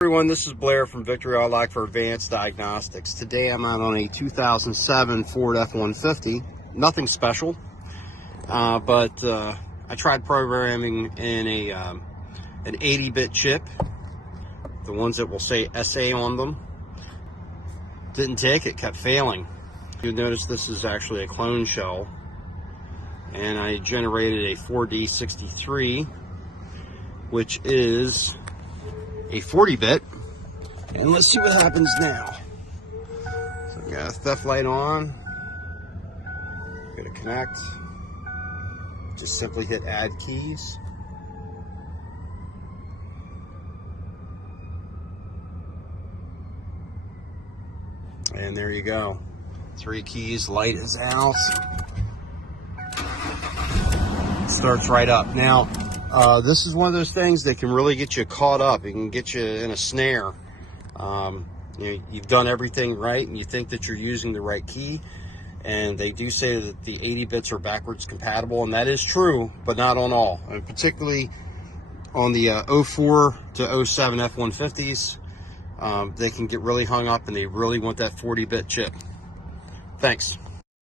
Everyone, this is Blair from Victory Auto Lock for Advanced Diagnostics. Today I'm out on a 2007 Ford F-150. Nothing special, but I tried programming in an 80-bit chip, the ones that will say SA on them. Didn't take it, kept failing. You'll notice this is actually a clone shell, and I generated a 4D63, which is a 40-bit, and let's see what happens now. So we got a theft light on, go to connect, just simply hit add keys. And there you go. 3 keys, light is out. Starts right up. Now, this is one of those things that can really get you caught up. It can get you in a snare. You've done everything right and you think that you're using the right key, and they do say that the 80 bits are backwards compatible, and that is true, but not on all. And particularly on the 04 to 07 F-150s, they can get really hung up and they really want that 40-bit chip. Thanks.